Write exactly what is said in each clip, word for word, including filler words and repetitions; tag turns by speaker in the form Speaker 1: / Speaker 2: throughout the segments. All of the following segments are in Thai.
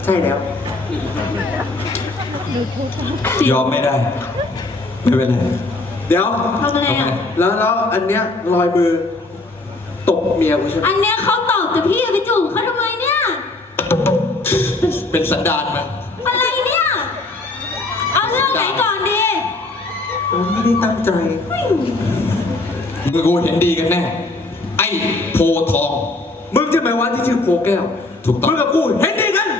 Speaker 1: ช่แล้ว
Speaker 2: ยอมไม่ได้ไม่เป็นไร
Speaker 1: เดี๋ยว
Speaker 3: ทำอะไรอ่ะ
Speaker 1: แล้วแล้วอันเนี้ยรอยมือตบเมียกูใช่ไหม
Speaker 3: อันเนี้ยเขาตอบแต่พี่ไปจูบเขาทำไมเนี่ย
Speaker 2: เป็นสันดานมัน
Speaker 3: อะไรเนี่ยเอาเรื่องไหนก่อนดี
Speaker 1: ผมไม่ได้ตั้งใจ
Speaker 2: มึงกูเห็นดีกันแน่ไอ้โพทอง
Speaker 1: มึงใช่ไหมวะที่ชื่อโพแก้ว
Speaker 2: ถูกต้อง
Speaker 1: มึงกับกูเห็นดีกัน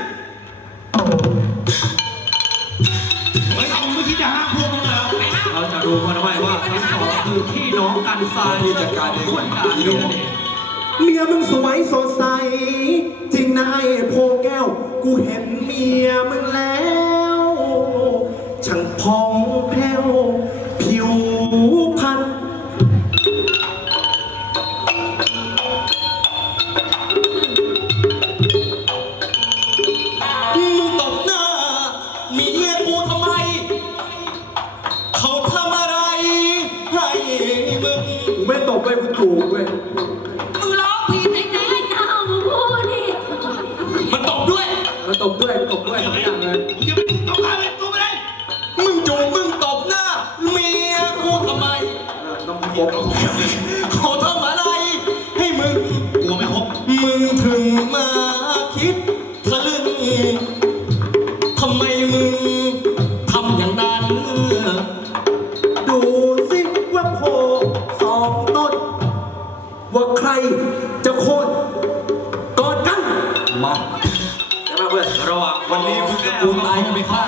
Speaker 4: เฮ้ยเอาไม่คิดจะห้ามพวกมึงเหรอเราจะรู้กันไว้ว่าทั้งสองคือพี่น้องกันทรายที่จัดการเองส่วนการเอง
Speaker 1: เมียมึงสวยสดใสจริงนายโพแก้ว กูเห็นเมียมึงแล้วช่างพองแผ้วผิวพรรณ
Speaker 4: มึงตบหน้าเมียกูทำไมเขาทำอะไรให้มึง
Speaker 1: กูไม่ตบเว้ยกูจูบเว้ย
Speaker 3: มึงร้องผิดไอ้ไหนเอามาพูดดิ
Speaker 4: มันตบด้วย
Speaker 1: แล้วตบด้วยตบด้วยสองอย่างเลย
Speaker 4: มึงจะไปตบข้าไปตัวไปเลยมึงจูบมึงตบหน้าเมียกูทำไม
Speaker 1: เออต้องครบ
Speaker 4: เขาทำอะไรให้มึงกลัวไม่ครบมึงถึงมาคิดทะลึ่งทำไมมึงทำอย่างนั้น
Speaker 1: ดูสิว่าโพสองต้น ว่าใครจะโค่นกอดกัน
Speaker 2: มา
Speaker 1: ใช่ไหมเพื่อน
Speaker 4: ระหว่าง
Speaker 2: วันนี้มึงกับกูตายกันไปข้าง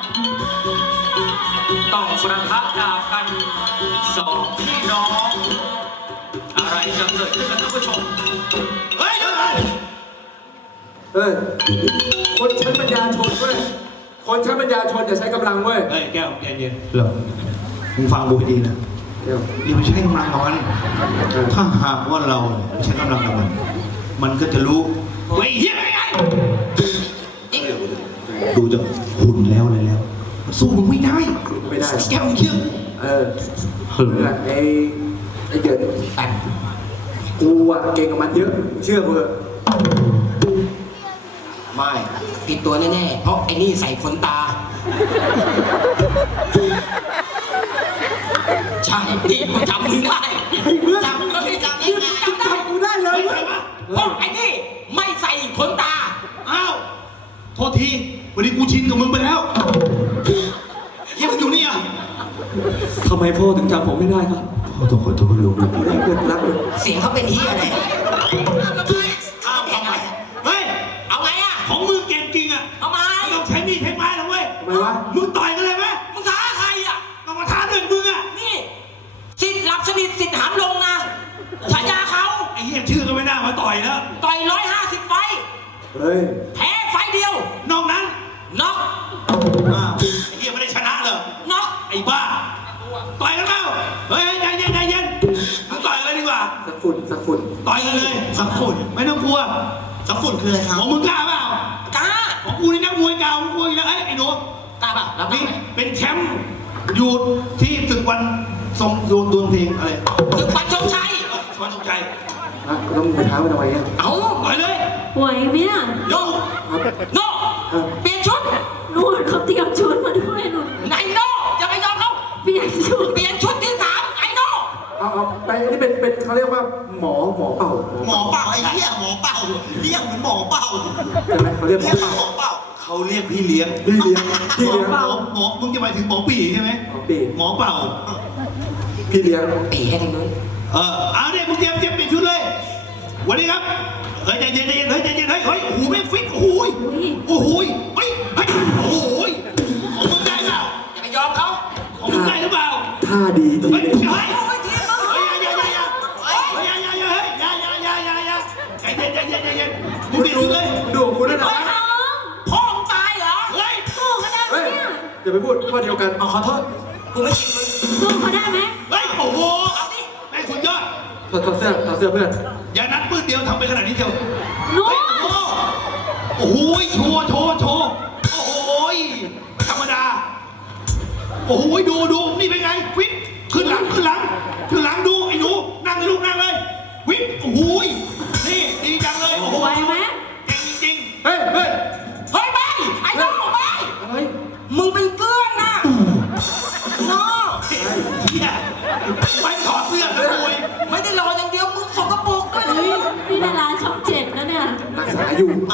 Speaker 4: ต้องประทะดาบกันสองพี่น้อง อะไรจะเกิดขึ้นกับท่านผู้ชม เฮ้ยเฮ้ย
Speaker 1: เฮ้ยคนชั้นปัญญาชนเว้ยคนชั้นปัญญาชนอย่าใช้กำลังเว้ย
Speaker 4: เฮ้ยแก้วเย็นๆเหรอมึงฟังกูให้ดีนะ
Speaker 1: เดี๋ยว
Speaker 4: อย่าไปใช้กำลังกับมันถ้าหากว่าเราใช้กำลังกับมัน มันก็จะรู้เฮ้ยเฮียไงดูจากหุ่นแล้วอะไรแล้วมันสู้มึงไม่ได้
Speaker 1: ไม่ได้หรอก
Speaker 4: แก้วมึงเชื่อ
Speaker 1: เออเพื่อนไอ้ไอ้เดือดแต่กูอะเก่งกับมันเยอะเชื่อกูเถอะ
Speaker 5: ไม่ผิดตัวแน่ๆ เพราะไอ้นี่ใส่ขนตา ใช่นี่กูจำมึงได้
Speaker 1: ไอ้เพื่อน
Speaker 5: จำมึงได้จำได้ไง
Speaker 1: จำได้กูได้เลย
Speaker 4: เฮ้ย
Speaker 1: เว้
Speaker 4: ใคร
Speaker 1: ยว
Speaker 4: ะ
Speaker 5: เพราะไอ้นี่ไม่ใส่ขนตา
Speaker 4: อ้าวโทษทีวันนี้กูชินกับมึงไปแล้วเฮียมึงอยู่นี่อ่ะ
Speaker 2: ทำไมพ่อถึงจำผมไม่ได้ครับ
Speaker 4: ขอโทษขอโทษลุง
Speaker 1: กูได้เพื่อนรักเลย
Speaker 5: เสียงเขาเป็นเฮียอะไร
Speaker 4: อ้าวทำไมเฮ้ย
Speaker 5: เอาไงอ่ะ
Speaker 4: ของมึงเก่งจริงอ่ะ
Speaker 5: ทำไม
Speaker 4: ไม่ต้องใช้มีดใช้ไม้หรอกเว้ย
Speaker 1: ทำไมวะ
Speaker 4: มึงต่อยกันเลยไหม
Speaker 5: มึงท้าใครอ่ะ
Speaker 4: ต้องมาท้าเดินมึงอ่ะ
Speaker 5: นี่สิทธิ์หลับสนิทสิทธิ์หามลงนะฉายาเขา
Speaker 4: ไอ้เหี้ยชื่อก็ไม่น่ามาต่อยแล้ว
Speaker 5: ต่อยร้อยห้าสิบไฟ
Speaker 1: เฮ้ย
Speaker 5: แพ้ไฟเดียวน
Speaker 4: อกนั้น
Speaker 5: น็อก
Speaker 4: อ้าวไอ้เหี้ยไม่ได้ชนะเหรอ
Speaker 5: น็อก
Speaker 4: ไอ้บ้า ต่อยกันเปล่าเฮ้ยใจเย็นใจเย็นมึงต่อยกันเลยดีกว่า
Speaker 1: สักฝุ่นสักฝุ่น
Speaker 4: ต่อยกันเลยสักฝุ่นไม่ต้องกลัวสักฝุ่นคืออะไรครับของมึงกล้าเปล่าก
Speaker 5: ล้า
Speaker 4: ของกูนี่นักมวยเก่ามึงกลัวอีกแล้วไอ้ไอ้หนู
Speaker 5: กล้าเปล่ารับ
Speaker 4: นี่
Speaker 5: ได้ไหม
Speaker 4: เป็นแชมป์อยู่ที่ศึกวันทรงดวงดวงเพลงอะไร
Speaker 5: ศึกปันชงชัย
Speaker 4: สวัสดีใจ
Speaker 1: นะต้องมือเท้าทำไมเนี่ย
Speaker 5: เอ้า
Speaker 4: ต่อยเลย
Speaker 3: ไหวไหมเนี่ย
Speaker 4: โย
Speaker 5: โน่เปลี่ยนชุด
Speaker 3: นู่นเขาเตรียมชุดมาด้วยนู่น
Speaker 5: ไอ้โน่อย่าไปยอมเขา
Speaker 3: เปลี่ยนชุด
Speaker 5: เปลี่ยนชุดที่สามไอ้โน่
Speaker 1: เอาเอาไปอันนี้เป็นเป็นเขาเรียกว่าหมอหมอเป่า
Speaker 6: หมอเป่าไอ้เหี้ยหมอเป่าเรียกเหมือนหมอเป่า
Speaker 1: ใช่ไหมเขาเรียกหม
Speaker 6: เรี
Speaker 1: อย
Speaker 6: กเหมื
Speaker 1: เป่า
Speaker 6: อนหมอเป่า
Speaker 4: เขาเรียกพี่เลี้ยง
Speaker 1: พี่เลี้ยงพี่เลี้ยง
Speaker 4: หมอหมอมึงจะหมายถึงหมอปีใช่ไหม
Speaker 1: หมอปี
Speaker 4: หมอเป่า
Speaker 1: พี่เลี้ยง
Speaker 5: ปีให้ทางนู้น
Speaker 4: เออเอาเนี่ยมึงเตรียมเตรียมเปลี่ยนชุดเลยวันนี้ครับเฮ้ยใจเย็นใจเย็นเฮ้ยใจเย็นเฮ้ยเฮ้ยโอ้โหไม่ฟิตโอ้โหโอ้โหเฮ้ยเฮ้ยโอ้โหของมึงได้เปล่า
Speaker 5: อย่าไปยอมเขา
Speaker 4: ของมึงได้หรือเปล่า
Speaker 1: ท่าดีที
Speaker 4: เฮ้ย
Speaker 1: เดียว
Speaker 4: เฮ้ยเฮ้ยเฮ้ยอย่าอย่าอย่าเฮ้ยอย่าอย่าอย่าเฮ้ยอย่าอย่าอย่าอย่าอย่าใจเย็นใจเย็นใจเย็นมึงเปลี่ยนชุดเลย
Speaker 1: ดูกูด้วยนะ
Speaker 5: เฮ้ยน้องพ่อมึงตายเหรอ
Speaker 4: เฮ้ย
Speaker 3: สู้เขาได้ไหม
Speaker 1: เฮ้ย
Speaker 3: เนี่ย
Speaker 1: อย่าไปพูดว่าเดียวกันเอาขอโทษ
Speaker 5: กูไม่คิดมึง
Speaker 3: สู้เขาได้ไหม
Speaker 4: เฮ้ยโอ้โห
Speaker 5: เอาดิ
Speaker 4: แม่งสุดยอด
Speaker 1: ถอดถอดเสื้อถอดเสื้อเพื่อน
Speaker 4: อย่านัดปืนเดียวทำไปขนาดนี้เชียว
Speaker 3: นู่
Speaker 4: เฮ้ย
Speaker 3: น
Speaker 4: โอ้โหโอ้โหโชว์โชว์โชว์โอ้โหไม่ธรรมดาโอ้โหดูดูนี่เป็นไงฟิตขึ้นหลังขึ้นหลังขึ้นหลังดูไอ้หนูนั่งเลยลูกนั่งเลยวิปโอ้โหนี่ดีจังเลยโอ้โห
Speaker 3: ไหวไหม
Speaker 4: เก่งจริง
Speaker 1: เฮ้ยเฮ้ย
Speaker 5: เฮ้ยแม่ง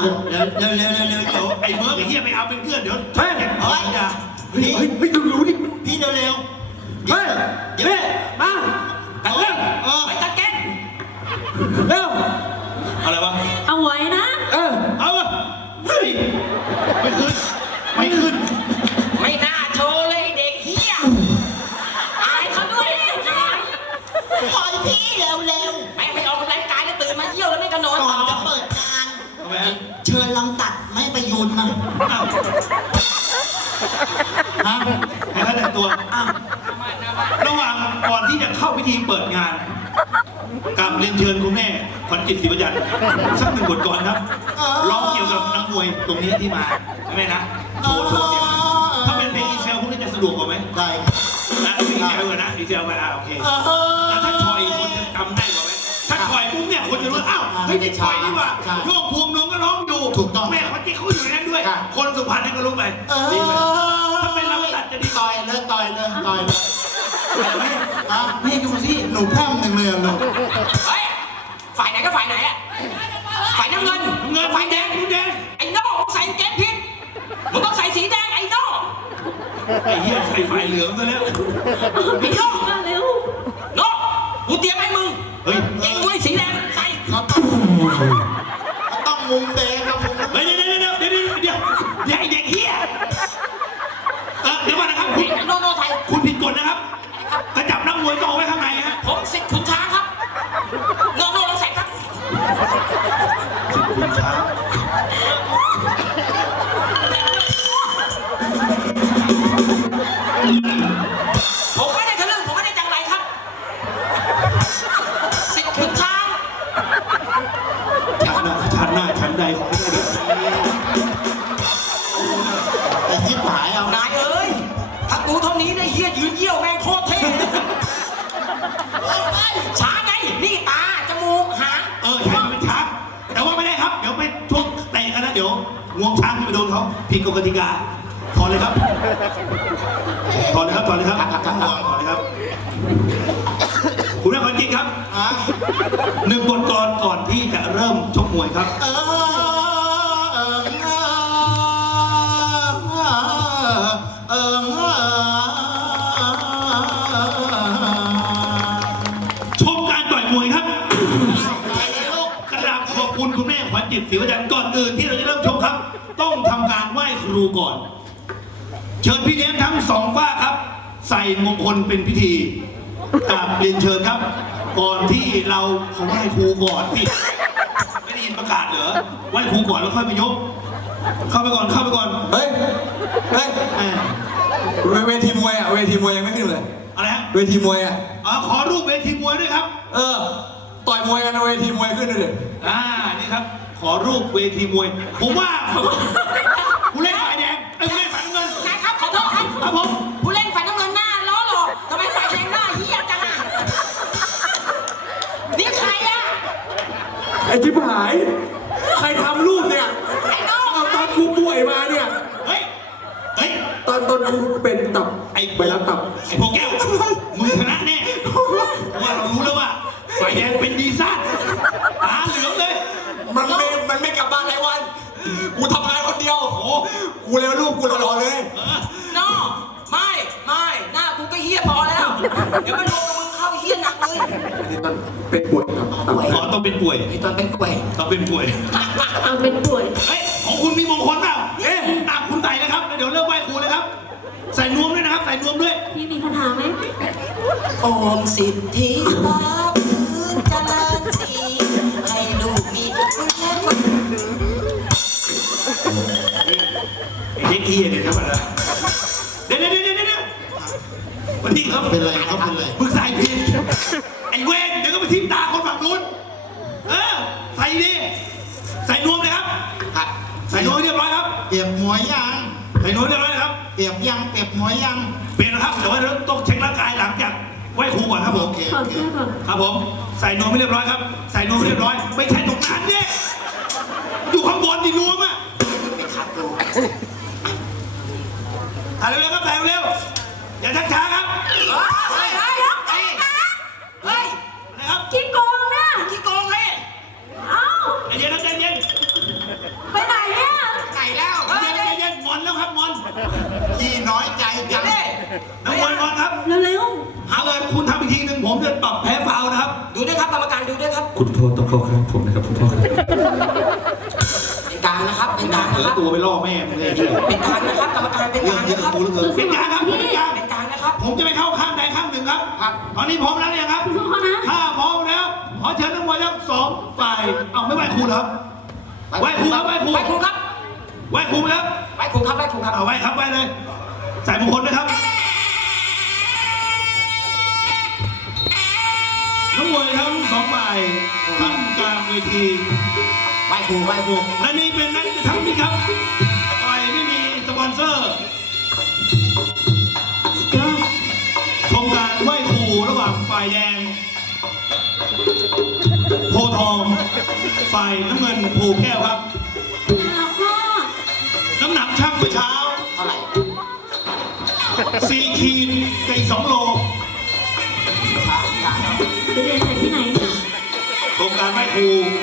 Speaker 6: เร็วเร็วเร็วเร็วเร็ว
Speaker 4: เดี๋ยวไอ้เมิร์กไอ้เหี้ยไปเอาเป็นเพื่อนเดี๋ยว
Speaker 1: เฮ้ย
Speaker 4: เฮ้ยอย่า
Speaker 1: เฮ้ยเฮ้ยเฮ้ยดูดูดิ
Speaker 6: พี่เร็วเร็ว
Speaker 1: เฮ้ยนี่มา
Speaker 5: กันเรื่อง
Speaker 6: เออ
Speaker 5: ไปจัดแก๊ส
Speaker 1: เร็ว
Speaker 4: อะไรวะ
Speaker 3: เอาไว้นะ
Speaker 1: เออ
Speaker 4: เอาวะเฮ้ยไม่ขึ้นไม่ขึ้น
Speaker 5: ไม่น่าโชว์เลยเด็กเฮียอายเขาด้วยอาย
Speaker 6: ปล่อยพี่เร็วเร็ว
Speaker 5: แม่งไปออกกำลังกายแล้วตื่นมาเยี่ยวแล้วไม่งก็นอน
Speaker 6: ก่อน
Speaker 5: ต่อ
Speaker 6: จะเปิดงาน
Speaker 4: ทำไมฮะ
Speaker 6: เชิญลำตัดไม่ไปยุนมา
Speaker 4: อ้าว
Speaker 6: ฮะ
Speaker 4: ให้เขาแต่งตัวอ้าวระหว่างก่อนที่จะเข้าพิธีเปิดงานกราบเรียนเชิญคุณแม่ขวัญจิตศรีประจันทร์สักหนึ่งบทก่อนครับร้องเกี่ยวกับนักมวยตรงนี้ที่มาใช่ไหมนะโชว์โชว์เสียงนะถ้าเป็นเพลงอีเซลพวกนี้จะสะดวกกว่าไหม
Speaker 6: ได้
Speaker 4: นะอีเซลกันนะอีเซลมาอ่าโอเคแล้วถ้าชอยคนจะจำได้กว่าไหมถ้าชอยปุ๊บเนี่ยคนจะรู้อ้าวเฮ้ยนี่ชอยนี่หว่าโยกพวงนงก็ร้องอยู่แม่ขวัญจิตเขาอยู่ในนั้นด้วย คนสุพรรณนั่นก็รู้ไป
Speaker 6: เออ
Speaker 4: ดีไหมถ้าเป็นลำตัดจะดี
Speaker 6: ต่อยเลยต่อยเลยต่อยเลย
Speaker 4: ไหม
Speaker 6: ฮะนี่ดูสิหนูแพร่มหนึ่งเลยลูก
Speaker 5: เฮ้ยฝ่ายไหนก็ฝ่ายไหนอะฝ่ายน้ำเงิน
Speaker 4: เงิน
Speaker 5: ฝ่ายแดง
Speaker 4: คุณแดง
Speaker 5: ไอ้โน่ใส่แก๊สพิษมึงต้องใส่สีแดงไอ้โน่
Speaker 4: ไอ้เหี้ยใส่ไฟเหลืองซะแล้ว
Speaker 5: ไอ้โน่
Speaker 3: มาเร็ว
Speaker 5: โน่กูเตรียมให้มึง
Speaker 4: เฮ้ย
Speaker 5: เองด้วยสีแดงใส่
Speaker 6: เขาต้องเขาต้องมุมแดงกับมุมน้ำ
Speaker 4: เฮ้ยเดี๋ยวเดี๋ยวเดี๋ยวเดี๋ยวเดี๋ยวเดี๋ยวไอ้เด็กเหี้ยเออเดี๋ยวก่อนนะครับคุณ
Speaker 5: ไอ้โน่โน่ใส่
Speaker 4: คุณผิดกฎนะครับกระจับนักมวยต้องเอาไว้ข้างในฮะ
Speaker 5: ผมสิทธิ์ขุนช้างครับโน่โน่ลองใส่ครับ
Speaker 4: คุณช้าง
Speaker 5: ผมไม่ได้ทะลึ่งผมไม่ได้จังไรครับสิทธิ์ขุนช้าง
Speaker 4: ชันหน้าชันหน้าชันใดของไม่ได้
Speaker 6: แต่ยิบหายเอา
Speaker 5: นายเอ้ยถ้ากูเท่านี้ได้เฮียยืนเยี่ยวแม่งโคตรเท่เลยช้างไงนี่ตาจมูกหาง
Speaker 4: เออใช่มันเป็นช้างแต่ว่าไม่ได้ครับ เดี๋ยวไปช่วงเตะกันนะเดี๋ยวงวงช้างที่ไปโดนเขาผิดกฎกติกาถอนเลยครับถอนเลยครับถอนเลยครับถอนเลยครับคุณแม่ขวัญจิตครับ
Speaker 6: ฮะ
Speaker 4: หนึ่งบทกลอนก่อนที่จะเริ่มชกมวยครับ
Speaker 6: เออเออเออเออ
Speaker 4: ชมการต่อยมวยครับกราบขอบคุณคุณแม่ขวัญจิตศรีประจันทร์ก่อนอื่นที่เราจะเริ่มชมครับ ต้องทำการไหว้ครูก่อน เชิญพี่เลี้ยงทั้งสองฝ้าครับ ใส่มงคลเป็นพิธีกราบเรียนเชิญครับ ก่อนที่เราเขาไหว้ครูก่อนพี่ไม่ได้ยินประกาศเหรอไหว้ครูก่อนแล้วค่อยไปยก เข้าไปก่อนเข้าไปก่อน
Speaker 2: เฮ้ย เฮ้ย
Speaker 4: แหม
Speaker 2: เวเวทีมวยอ่ะ เวทีมวยยังไม่ขึ้นเลย
Speaker 4: อะไรฮะ
Speaker 2: เวทีมวยอ่ะ
Speaker 4: อ๋อขอรูปเวทีมวยด้วยครับ
Speaker 2: เออ ต่อยมวยกันนะเวทีมวยขึ้นเลยดิ
Speaker 4: อ่า นี่ครับ ขอรูปเวทีมวย ผมว่ากูเล่นฝ่ายแดงไอ้ยกูเล่นฝ่ายน้ำเงิน
Speaker 5: นายครับขอโทษครับ
Speaker 4: ครับผม
Speaker 5: ผู้เล่นฝ่ายน้ำเงินหน้าล้อหลอกทำไมฝ่ายแดงหน้าเฮียจังอ่ะนี่ใครอ่ะ
Speaker 1: ไอ้ชิบหาย ใครทำรูปเนี่ย
Speaker 5: ไอ้โน่
Speaker 1: เอาตอนกูป่วยมาเนี่ย
Speaker 4: เฮ้ย เฮ้ย
Speaker 1: ตอนตอนกูเป็นตับ
Speaker 4: ไอ้
Speaker 1: ไปแล้วตับ
Speaker 4: ไอ้พวกแก้วมึงชนะแน่ว่าเรารู้แล้วว่าฝ่ายแดงเป็นดีซ่านตาเหลืองเลย
Speaker 2: มันไม่ มันไม่กลับบ้านไอ้วัน กูทำงานคนเดียว โอ้กูเลยรูปกูรอๆเลย
Speaker 4: เออ
Speaker 5: โน่ไม่ไม่หน้ากูก็เฮียพอแล้ว เดี๋ยวไปลงกับมึงเข้าเฮียหนักเลย
Speaker 1: ตอนเป็นป่วยครับตับ
Speaker 4: อ๋อต้องเป็นป่วย
Speaker 5: ไอ้ตอนเป็นป่วย
Speaker 4: ต้องเป็นป่วย
Speaker 3: เอาเป็นป่วย
Speaker 4: เฮ้ย ของคุณมีมงคลเปล่าเอ๊ะอ่ะคุณใส่นะครับแล้วเดี๋ยวเริ่มไหว้ครูเลยครับ ใส่นวมด้วยนะครับ ใส่นวมด้วย
Speaker 3: พี่มีคาถาไหม
Speaker 5: โอมสิทธิภาพพื้นเจริญสีให้ลูกมีทุกคน
Speaker 4: ไอ้เด็กเฮียเนี่ยนะมันละเดี๋ยวเดี๋ยวเดี๋ยวเดี๋ยววันนี้ครับ
Speaker 6: เป็นไรครับเป็นไร
Speaker 4: มึงใส่ผิด ไอ้เวนเดี๋ยวก็ไปทิ่มตาคนฝั่งนู้น เออ ใส่ดิ ใส่นวมเลยครับ
Speaker 6: ครับ
Speaker 4: ใส่นวมให้เรียบร้อยครับ
Speaker 6: เปรียบหมวยยัง
Speaker 4: ใส่นวมเรียบร้อยนะครับ
Speaker 6: เปรียบยังเปรียบหมวยยัง
Speaker 4: เปลี่ยนนะครับแต่ว่าเราต้องเช็คร่างกายหลังจากไหว้ครูก่อนครับผม
Speaker 6: โอเค
Speaker 3: ถอ
Speaker 6: โอ
Speaker 3: ด
Speaker 6: เค
Speaker 3: เสื้อก่อน
Speaker 4: ครับผม ใส่นวมให้เรียบร้อยครับ ใส่นวมให้เรียบร้อย ไม่ใช่ตรงนั้นเนี่ยอยู่ข้างบนดินวมอ่ะ
Speaker 6: ไปขัดดู
Speaker 4: ถ่ายเร็วๆครับถ่ายเร็วๆอย่าชักช้าครับ
Speaker 5: เฮ้ยเฮ้ยเฮ้ยเฮ้ย
Speaker 4: นะครับ
Speaker 3: ขี้โกงนะ
Speaker 5: ขี้โกงเลย
Speaker 3: เอ้า
Speaker 4: ใจเย็นนะใจเย็น
Speaker 3: ไป
Speaker 1: คุณพ่อต้องเข้าข้างผมนะครับคุณพ่อครับ
Speaker 5: เป็นกลางนะครับ เป็นกลาง
Speaker 4: เห
Speaker 5: นะ
Speaker 4: ลื
Speaker 5: ค
Speaker 4: อ
Speaker 5: รับ
Speaker 4: ตัวไปล่อแม่มึงเลย
Speaker 5: เป็นกลางนะครับกรรมการเป็นก
Speaker 4: เรื่อ
Speaker 5: ลาง ง
Speaker 4: เยอะ
Speaker 5: นะครับ
Speaker 4: กูเหลือเกินเป็นกลางครับเป็นกลาง
Speaker 5: เป็นกลางนะครับ
Speaker 4: ผมจะไปเข้าข้างใดข้างหนึ่งครับ
Speaker 5: ครับ
Speaker 4: ตอนนี้พร้อมแล้วเนี่ยครับ
Speaker 3: คุณพ่อนะ
Speaker 4: ถ้าพร้อมแล้วขอเชิญนักมวยทั้งสองฝ่ายเอ้าไม่ไหวครูเหรอครับไหวครูครับไหวครู
Speaker 5: ไหว้ครูครับ
Speaker 4: ไหวครูไหมครับ
Speaker 5: ไหว้ครูครับไหว้ครูครับ
Speaker 4: เอาไหวครับไหวเลยใส่มงคลนะครับนักมวยทั้งสองฝ่ายขึ้นกลางเวที
Speaker 5: ไหว้ครูไหว้ครู
Speaker 4: และนี่เป็นนักกระทำนี่ครับต่อยไม่มีสปอนเซอร์ชมการไหว้ครูระหว่างฝ่ายแดงโพธิ์ทองฝ่ายน้ำเงินภูแก้วครับ
Speaker 3: แล้วก็
Speaker 4: น้ำหนักช่างเมื่อเช้า
Speaker 5: เท่าไหร่
Speaker 4: สี่ขีดกับอีกสองโล
Speaker 5: ครับครับ
Speaker 3: ไปเรียนจากที่ไหนเนี่ย
Speaker 4: ชมการไหว้ครู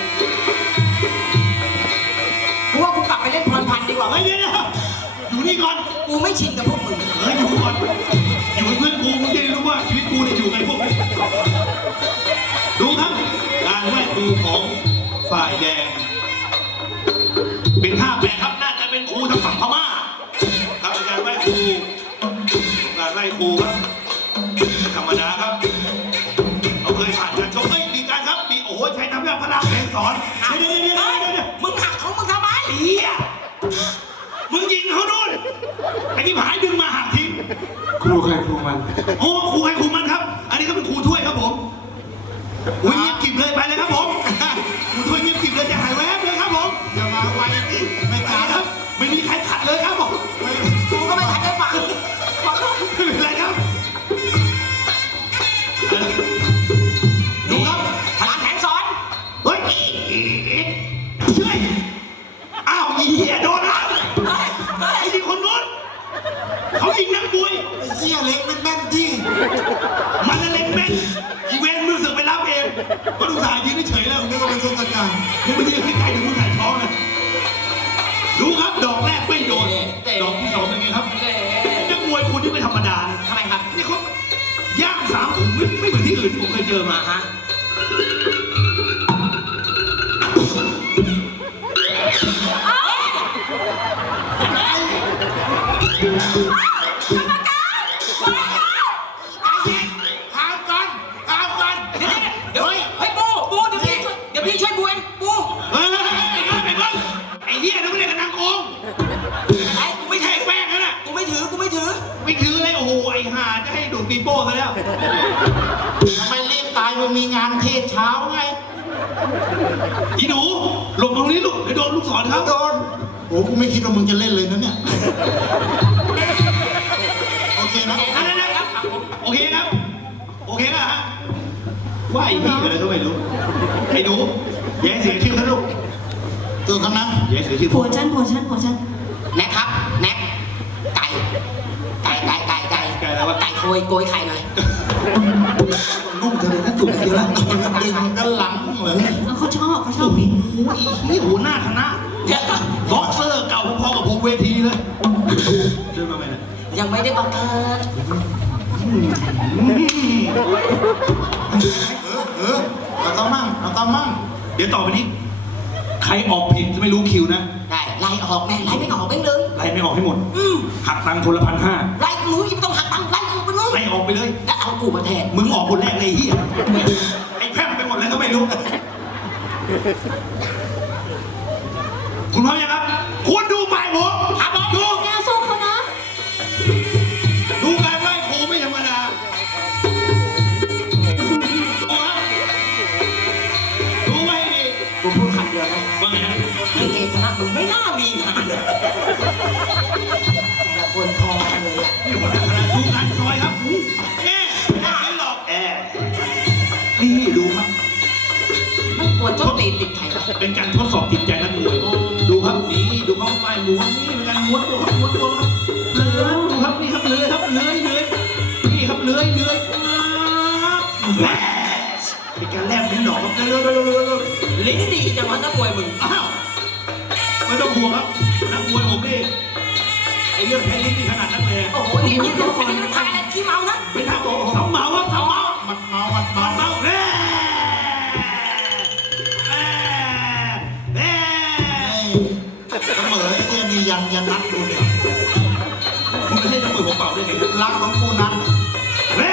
Speaker 5: กูว่ากูกลับไปเล่นพรพันธุ์ดีกว่า
Speaker 4: เฮ้ยเดี๋ยวอยู่นี่ก่อน
Speaker 5: กูไม่ชินกับพวกมึง
Speaker 4: เฮ้ยอยู่ก่อนอยู่เป็นเพื่อนกูมึงจะได้รู้ว่าชีวิตกูเนี่ยอยู่ไงพวกนี้ดูครับการไหว้ครูของฝ่ายแดง เป็นท่าแปลกครับน่าจะเป็นครูทางฝั่งพม่าครับเป็นการไหว้ครูการไหว้ครูครับธรรมดาครับเราเคยผ่านการชกเอ้ยมีการครับมีโอ้โหใช้ทำแบบพลังแสงสอนเดี๋ยวเดี๋ยวเดี๋ยวเดี๋ยวเดี๋ยว
Speaker 5: มึงหักของมึงทำไม
Speaker 4: เฮียมึงยิงเขานู่นไอ้ที่หายดึงมาหักทิ้ง
Speaker 1: ครูใครครูมัน
Speaker 4: โอ้ครูใครครูมันครับ อันนี้ก็เป็นครูถ้วยครับผมอุ้ยเงียบกริบเลยไปเลยครับผมครูถ้วยเงียบกริบเลยจะหายแวบเลยครับผม
Speaker 6: อย่ามาไวดิไม่
Speaker 4: ไป
Speaker 6: กล้า
Speaker 4: ครับ ไม่มีใครขัดเลยครับผม
Speaker 5: กูก็ไม่ทันได้ฟังขอโทษ
Speaker 4: ไม่เป็นไรครับดูครับ
Speaker 5: พลังแขนสอน
Speaker 4: เฮ้ยช่วยอ้าวอีเหี้ยโดนแล้วไอ้ที่คนนู้นเขายิงนักมวย
Speaker 6: ไอ้เหี้ยเล็กเป็นแม่นที่
Speaker 4: มันน่ะเล็งแม่นอีเวนต์มือเสือกไปรับเองก็ดูสายยิงเฉยๆแล้ว
Speaker 6: นึกว่าเป็นทศกัณฐ์
Speaker 4: นี่มันยิงใกล้ๆถึงผู้ถ่ายท้องนะดูครับดอกแรกไม่โดนดอกที่สองเป็นไงครับ
Speaker 5: เอ๊ะ
Speaker 4: นักมวยคุณนี่ไม่ธรรมดานะ
Speaker 5: ทำไมครับ
Speaker 4: นี่เขาย่างสามขุมไม่ไม่เหมือนที่อื่นที่ผมเคยเจอมา
Speaker 5: มาฮะ
Speaker 6: ห้ามกันห้ามกัน
Speaker 5: เดี๋ยวเฮ้ยปูปูเดี๋ยวพี่ช่วยเดี๋ยวพี่ช่วยบูเองปู
Speaker 4: เฮ้ยไอ้เงินไอ้เงินไอ้เหี้ยนั่นไม่ได้กับนางโกง
Speaker 5: ไอ้
Speaker 4: ไม่ใช่ไอ้แป้งนั่นน่ะ
Speaker 5: กูไม่ถือกูไม่ถือ
Speaker 4: ไม่ถือเลยโอ้โหไอ้ห่าจะให้ดูดปีโป้ซะแล้ว
Speaker 6: ทำไมรีบตายมันมีงานเทศเช้าไง
Speaker 4: อีหนูหลบตรงนี้ลูกเดี๋ยวโดนลูกศรครับ
Speaker 6: โดนโอ้กูไม่คิดว่ามึงจะเล่นเลยนะเนี่ย โอเคนะ
Speaker 4: นั่นนั่นครับโอเคครับ โอเคนะฮะว่าไอ้พี่อะไรก็ไม่รู้ไอ้หนูอย่าให้เสียชื่อเขาลูก
Speaker 6: ตัวคำนั้น
Speaker 4: อย่าให้เสียชื่อผ
Speaker 3: ผั
Speaker 4: ม
Speaker 3: วฉันผัวฉันผัวฉัน
Speaker 5: แน็กครับแน็กไก่ไก่ไก่ไก่ไก่
Speaker 4: ไก่แล้ววะ
Speaker 5: ไก่โกยโกยไข่หน่อย
Speaker 6: นุ่มเธอเลยนะจุกเยอะแล้วดึงกันหลังเหมือน
Speaker 3: เอาเขาชอบเขาชอบ
Speaker 4: โอ้โหนี่หัวหน้าคณะ
Speaker 5: เดี๋ยว
Speaker 4: บ็อกเซอร์เก่าพอๆกับผมเวทีเลยเดินมาไหมเนี่ย
Speaker 5: ยังไม่ได้บังเกิด
Speaker 6: เออเราต้องมั่งเราต้องมั่ง
Speaker 4: เดี๋ยวต่อไปนี้ ใครออกผิดจะไม่รู้คิวนะ
Speaker 5: ได้ไล่ออกแม่งไล่ไม่ออกแม่งเลย
Speaker 4: ไล่ไม่ออกให้หมด
Speaker 5: อืม
Speaker 4: หักตังค์คนละพันห้า
Speaker 5: ไล่หนูยังไม่ต้องหักตังค์ไล่ออกไปเลย
Speaker 4: ไล่ออกไปเลย
Speaker 5: แล้วเอากูมาแทน
Speaker 4: มึงออกคนแรกเลยไอ้เฮียไอ้แพร่มไปหมดเลยก็ไม่รู้ คุณพร้อมยังครับ คุณดูฝ่ายผมครับดู
Speaker 3: แกสู้เขานะ
Speaker 4: ดูการไหว้ครูไม่ธรรมดาโอ้ครับดูไว้ดิ
Speaker 5: กูพูดคำเดียวนะ
Speaker 4: ว่าไงนะ
Speaker 5: ลิเกคณะมึงไม่น่ามีงานเลยแต่ละคนทองเลยอ่ะ
Speaker 4: นี่หัวหน้าคณะดูการซอยครับแน่แน่ไม่หลอกแอบนี่ดูครับ
Speaker 5: มันควรต้นตีนติดไข่ปะ
Speaker 4: เป็นการทดสอบจิตใจนักมวยดูครับนี่ดูเขาไปม้วนนี่เป็นการม้วนตัวครับม้วนตัวครับเลื้อยดูครับนี่ครับเลื้อยครับเลื้อยเลื้อยนี่ครับเลื้อยเลื้อยครับแหม่เป็นการแลบลิ้นดอกครับเลื้อยเลื้อยเลื้อยเลื้อย
Speaker 5: ลิ้นดีจังวะนักมวยมึง
Speaker 4: อ้าวไม่ต้องห่วงครับนักมวยผมนี่ไอ้เรื่องแค่ลิ้นนี่ขนาดนั้นเลย
Speaker 5: โอ้โหนี่นี่นี่เป็นทางอะไรขี้เมานะ
Speaker 4: เป็นทางสองเหมาครับสองเหมา
Speaker 6: มันเมามัน
Speaker 4: มั
Speaker 6: เมาน
Speaker 4: เมาแน่
Speaker 6: ยันยันนัดกูเนี่ย
Speaker 4: คุณไม่ใช่นักมวยหัวเป่าได้ไงเนี่ย
Speaker 6: รักของกูนัด
Speaker 4: แม่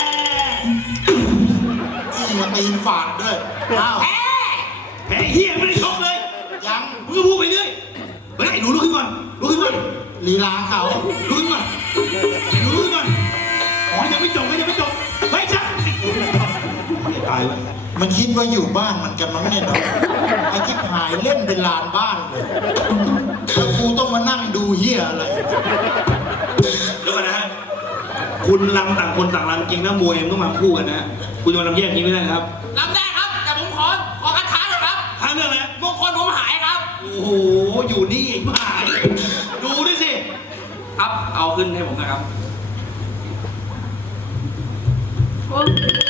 Speaker 6: นี่มาตีนฝาดด้วยอ้าว
Speaker 4: แพ้เฮียไม่ได้ชกเลย
Speaker 6: ยัง
Speaker 4: มึงก็พูดไปเรื่อยเฮ้ยไอ้หนูลุกขึ้นก่อนลุกขึ้นก่อน
Speaker 6: ลีลาเขา
Speaker 4: ลุกขึ้นก่อนไอ้หนูลุกขึ้นก่อนอ๋อยังไม่จบก็ยังไม่จบไม่ใช่ตายแล้ว
Speaker 6: มันคิดว่าอยู่บ้านมันกันมั้งเนี่ยเนาะไอ้ที่หายเล่นเป็นลานบ้านเลยแล้วกูต้องมานั่งดูเฮียอะไร
Speaker 4: เดี๋ยวก่อนนะฮะคุณลำต่างคนต่างลำจริงนะมวยมันต้องมาคู่กันนะฮะคุณจะมาลำแยกอย่างนี้ไม่ได้นะครับ
Speaker 2: ลำได้ครับ แต่ผมขอ ขอคัดค้านหน่อยครับ
Speaker 4: ทางเรื่องอะไร
Speaker 2: มงคลผมหายครับ
Speaker 4: โอ้โหอยู่นี่อีกผ่านดูด้วยสิ
Speaker 2: ครับ เอาขึ้นให้ผมนะครับ
Speaker 3: โอ้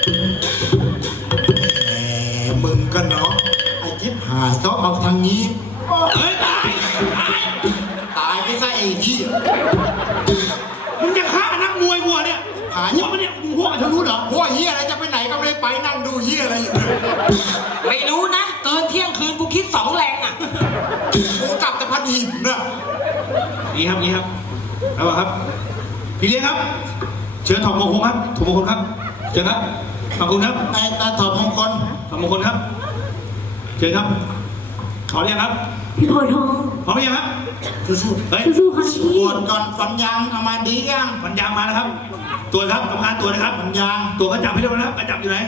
Speaker 6: แหมมึงก็เนาะไอ้ทิพหายเขาเอาทางนี้
Speaker 4: เฮ้ยตายตาย
Speaker 6: ตายไปซะไอ้เหี้ย
Speaker 4: มึงจะฆ่านักมวยวัวเนี่ย
Speaker 6: หาย
Speaker 4: หัวมันเนี่ยมึงหัวกับทะลุเหรอ
Speaker 6: พวกเหี้ยอะไรจะไปไหนก็ไม่ได้ไปนั่งดูเหี้ยอะไรอยู่เนี่ย
Speaker 5: ไม่รู้นะ เกินเที่ยงคืนกูคิดสองแรงอ่ะ
Speaker 6: กูกลับแต่พันหินน่ะ
Speaker 4: นี่ครับนี่ครับเอาละครับ พี่เลี้ยงครับ เชิญถอดมงคลครับถอดมงคลครับเชิญครับขอบคุณครับ
Speaker 6: ไอ้ตาถอดมงคล
Speaker 4: ถอดมงคลครับเชิญครับขอเรียงครับ
Speaker 3: พี่โพธิ์ทอง
Speaker 4: พร้อมหรือยังครับ
Speaker 6: สู้
Speaker 4: เฮ้ย
Speaker 3: สู้ๆค่ะ
Speaker 6: ๆส
Speaker 3: พี่
Speaker 6: วดก่อนฟันยางเอามาดียัง
Speaker 4: ฟันยางมานะครับ ตัวจครับกรรมการตัวจนะครับ
Speaker 6: ฟันยาง
Speaker 4: ตัวกระจับให้ด้วยนะครับกระจับอยู่ไหน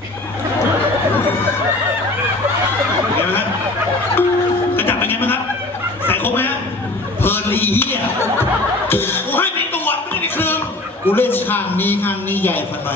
Speaker 4: เป็นไงบ้างครับกระจับเป็นไงบ้างครับใส่ครบไหมฮะเพลินเลยอีเหี้ยกูให้เป็นตัวจไม่ได้ไปคืน
Speaker 6: กูเล่นข้างนี้ข้างนี้ใหญ่ฟันหน่อย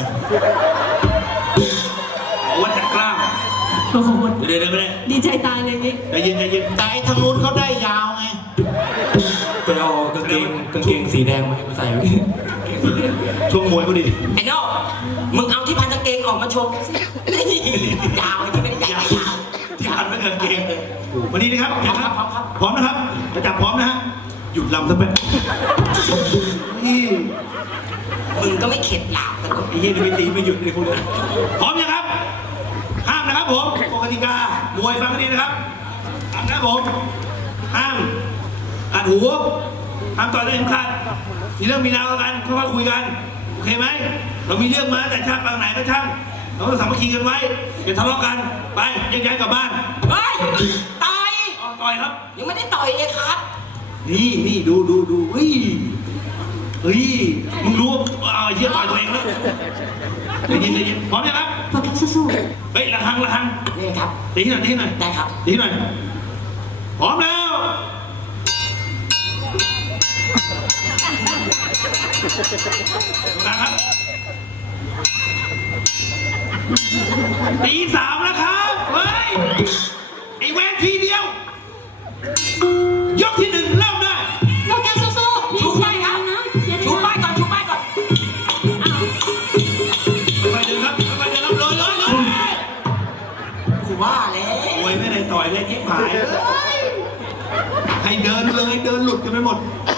Speaker 4: เอาวัดจากกล้าม
Speaker 3: โอ้โห
Speaker 4: เดี๋ยวเดี๋ยวไม่ได้
Speaker 3: ดีใจตายเลยนี่
Speaker 4: ใจเย็นใจเย็น
Speaker 6: แต่ไอ้ทางนู้นเขาได้ยาวไง
Speaker 2: ไปเอากางเกงกางเกงสีแดงมาใส่ไว้
Speaker 4: ช่วงมวยเขาดิ
Speaker 5: ไอ้โน่มึงเอาที่พันกางเกงออกมาโชว์ยาวไอ้ที่ไม่ได้ใหญ่ยาว
Speaker 4: ที่พันไม่เกินเกงวันนี้นะครับ
Speaker 5: พร้อมครับพร้อมครับ
Speaker 4: พร้อมนะครับกระจับพร้อมนะฮะหยุดลำซะแป๊บนี่
Speaker 5: มึงก็ไม่เข็ดหลาบกันหรอก
Speaker 4: ไอ้เหี้ยนี่ไม่ตีไม่หยุดเลยพวกนี้พร้อมยังครับ ห้ามนะครับผมกติกามวยฟังกันดีนะครับห้ามนะครับผมห้ามอัดหูห้ามต่อยด้วยเข็มขัดมีเรื่องมีราวกันค่อยๆคุยกันโอเคไหมเรามีเรื่องมาแต่ชาติปางไหนก็ช่างเราต้องสามัคคีกันไว้อย่าทะเลาะกันไปแยกย้ายกลับบ้าน
Speaker 5: เฮ้ยตาย
Speaker 4: เอาต่อยครับ
Speaker 5: ยังไม่ได้ต่อยเลยครับ
Speaker 4: นี่นี่ดูดูดูเฮ้ยเฮ้ยมึงรู้ว่าเอาไอ้เหี้ยต่อยตัวเองแล้วใจเย็นใจเย็นพร้อมยังครับ
Speaker 3: โพธิ์ทองสู้
Speaker 4: เฮ้ยระฆังระฆัง
Speaker 5: นี่ครับ
Speaker 4: ตีหน่อยตีหน่อย
Speaker 5: ได้ครับ
Speaker 4: ตีหน่อยพร้อมแล้วนะครับตีสามแล้วครับเฮ้ยไอ้แวนทีเดียว ยกที่หนึ่งเริ่มได้
Speaker 3: ๆโพธิ์แก้วสู้ๆพี่เชียร์กันนะเชียร์
Speaker 5: ชู
Speaker 3: ด้วย
Speaker 5: ป้ายก่อนชูป้ายก่อน
Speaker 3: อ้าว
Speaker 4: ไปเดินครับไปเดินครับเลยเลยเลย
Speaker 5: กูว่าแล้ว
Speaker 4: โวยไม่ได้ต่อยเลยยิ่งหายให้เดินเลยเดินหลุดกันไปหมด